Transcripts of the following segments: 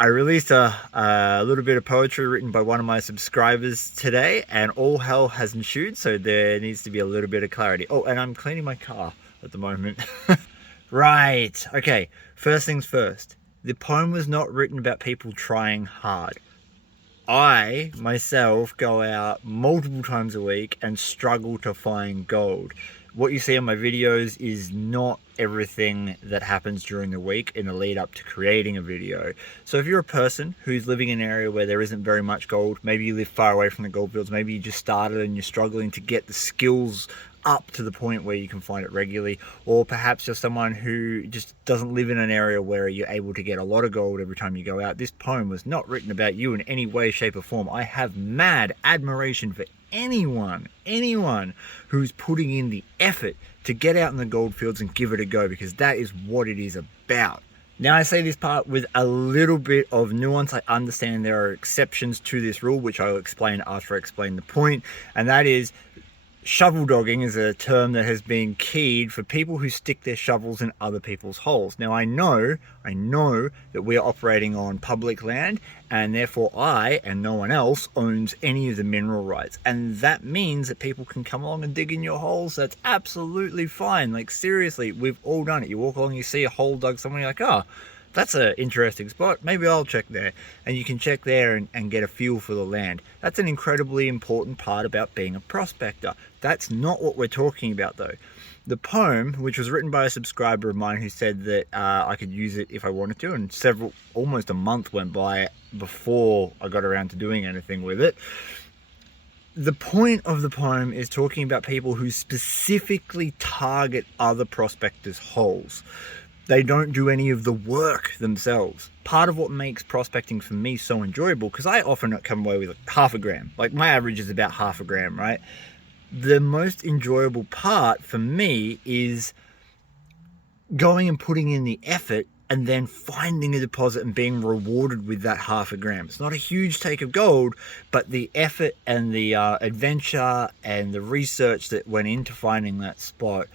I released a little bit of poetry written by one of my subscribers today, and all hell has ensued, so there needs to be a little bit of clarity. Oh, and I'm cleaning my car at the moment. Right, okay, first things first. The poem was not written about people trying hard. I myself go out multiple times a week and struggle to find gold. What you see on my videos is not everything that happens during the week in the lead up to creating a video. So if you're a person who's living in an area where there isn't very much gold, maybe you live far away from the gold fields, maybe you just started and you're struggling to get the skills up to the point where you can find it regularly, or perhaps you're someone who just doesn't live in an area where you're able to get a lot of gold every time you go out. This poem was not written about you in any way, shape or form. I have mad admiration for anyone who's putting in the effort to get out in the gold fields and give it a go, because that is what it is about. Now, I say this part with a little bit of nuance. I understand there are exceptions to this rule, which I'll explain after I explain the point, and that is shovel dogging is a term that has been keyed for people who stick their shovels in other people's holes. Now, I know that we are operating on public land, and therefore I and no one else owns any of the mineral rights. And that means that people can come along and dig in your holes. That's absolutely fine. Like, seriously, we've all done it. You walk along, you see a hole dug somewhere, you're like, oh, that's an interesting spot, maybe I'll check there. And you can check there and get a feel for the land. That's an incredibly important part about being a prospector. That's not what we're talking about though. The poem, which was written by a subscriber of mine who said that I could use it if I wanted to, and almost a month went by before I got around to doing anything with it. The point of the poem is talking about people who specifically target other prospectors' holes. They don't do any of the work themselves. Part of what makes prospecting for me so enjoyable, because I often come away with like half a gram. Like, my average is about half a gram, right? The most enjoyable part for me is going and putting in the effort and then finding a deposit and being rewarded with that half a gram. It's not a huge take of gold, but the effort and the adventure and the research that went into finding that spot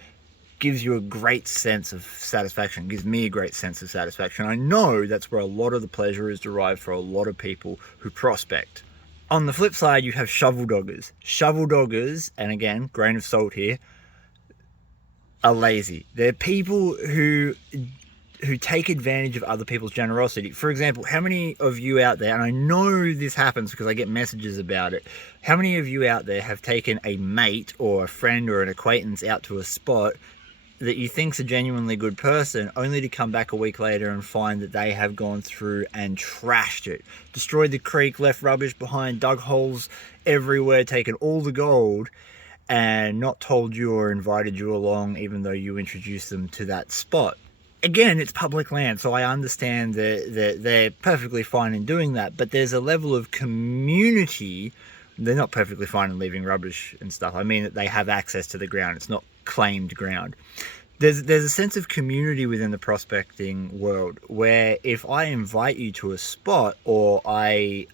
gives you a great sense of satisfaction, gives me a great sense of satisfaction. I know that's where a lot of the pleasure is derived for a lot of people who prospect. On the flip side, you have shovel doggers. Shovel doggers, and again, grain of salt here, are lazy. They're people who take advantage of other people's generosity. For example, how many of you out there, and I know this happens because I get messages about it, how many of you out there have taken a mate or a friend or an acquaintance out to a spot that you think's a genuinely good person, only to come back a week later and find that they have gone through and trashed it, destroyed the creek, left rubbish behind, dug holes everywhere, taken all the gold, and not told you or invited you along, even though you introduced them to that spot? Again, it's public land, so I understand that they're perfectly fine in doing that, but there's a level of community. They're not perfectly fine in leaving rubbish and stuff. I mean that they have access to the ground. It's not claimed ground. There's a sense of community within the prospecting world where if I invite you to a spot, or I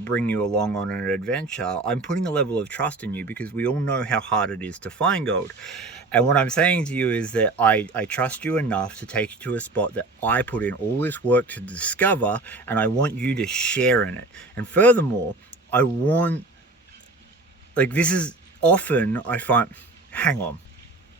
bring you along on an adventure, I'm putting a level of trust in you, because we all know how hard it is to find gold. And what I'm saying to you is that I trust you enough to take you to a spot that I put in all this work to discover, and I want you to share in it. And furthermore, I want, like, this is often I find,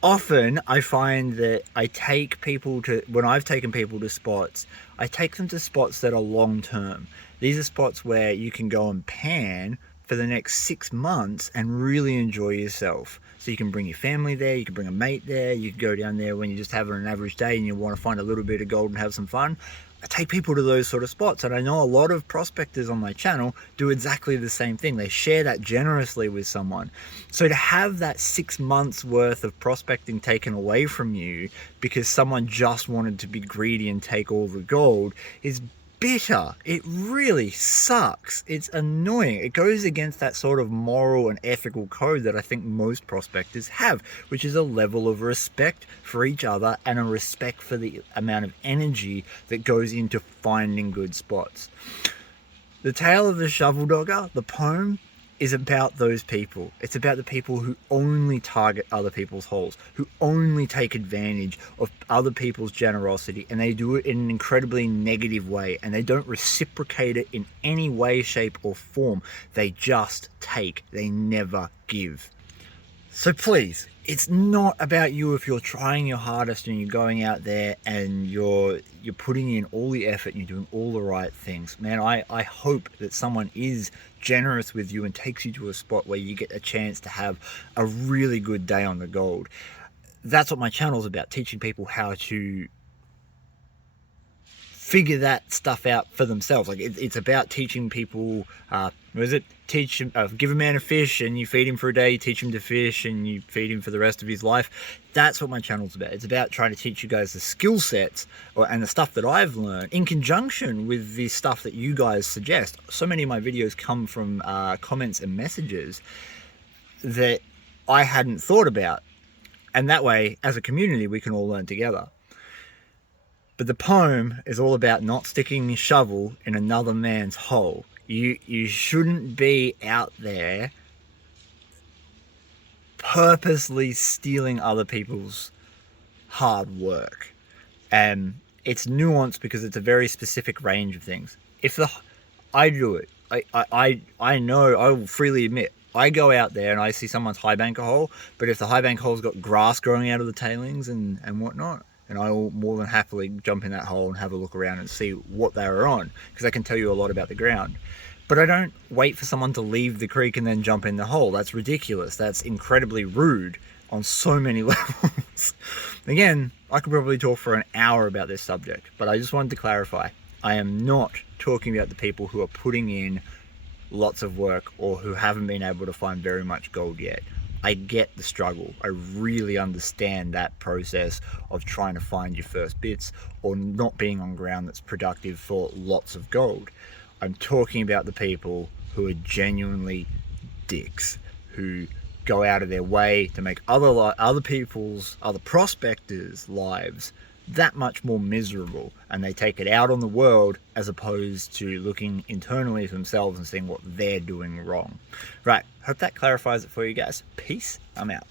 often I find that I take people to, when I've taken people to spots, I take them to spots that are long term. These are spots where you can go and pan for the next 6 months and really enjoy yourself. So you can bring your family there, you can bring a mate there, you can go down there when you're just having an average day and you want to find a little bit of gold and have some fun. I take people to those sort of spots, and I know a lot of prospectors on my channel do exactly the same thing. They share that generously with someone. So to have that 6 months worth of prospecting taken away from you because someone just wanted to be greedy and take all the gold is bitter. It really sucks. It's annoying. It goes against that sort of moral and ethical code that I think most prospectors have, which is a level of respect for each other and a respect for the amount of energy that goes into finding good spots. The Tale of the Shovel Dogger, the poem, is about those people. It's about the people who only target other people's holes, who only take advantage of other people's generosity, and they do it in an incredibly negative way, and they don't reciprocate it in any way, shape, or form. They just take. They never give. So please, it's not about you if you're trying your hardest and you're going out there and you're putting in all the effort and you're doing all the right things. Man, I hope that someone is generous with you and takes you to a spot where you get a chance to have a really good day on the gold. That's what my channel's about, teaching people how to figure that stuff out for themselves. Like it's about teaching people, give a man a fish and you feed him for a day, you teach him to fish and you feed him for the rest of his life. That's what my channel's about. It's about trying to teach you guys the skill sets and the stuff that I've learned in conjunction with the stuff that you guys suggest. So many of my videos come from comments and messages that I hadn't thought about. And that way, as a community, we can all learn together. But the poem is all about not sticking your shovel in another man's hole. You shouldn't be out there purposely stealing other people's hard work. And it's nuanced because it's a very specific range of things. I do it. I know, I will freely admit, I go out there and I see someone's high banker hole, but if the high banker hole's got grass growing out of the tailings and whatnot, and I will more than happily jump in that hole and have a look around and see what they were on, because I can tell you a lot about the ground. But I don't wait for someone to leave the creek and then jump in the hole. That's ridiculous. That's incredibly rude on so many levels. Again, I could probably talk for an hour about this subject, but I just wanted to clarify. I am not talking about the people who are putting in lots of work or who haven't been able to find very much gold yet. I get the struggle. I really understand that process of trying to find your first bits or not being on ground that's productive for lots of gold. I'm talking about the people who are genuinely dicks, who go out of their way to make other prospectors' lives that much more miserable, and they take it out on the world as opposed to looking internally to themselves and seeing what they're doing wrong. Right, hope that clarifies it for you guys. Peace, I'm out.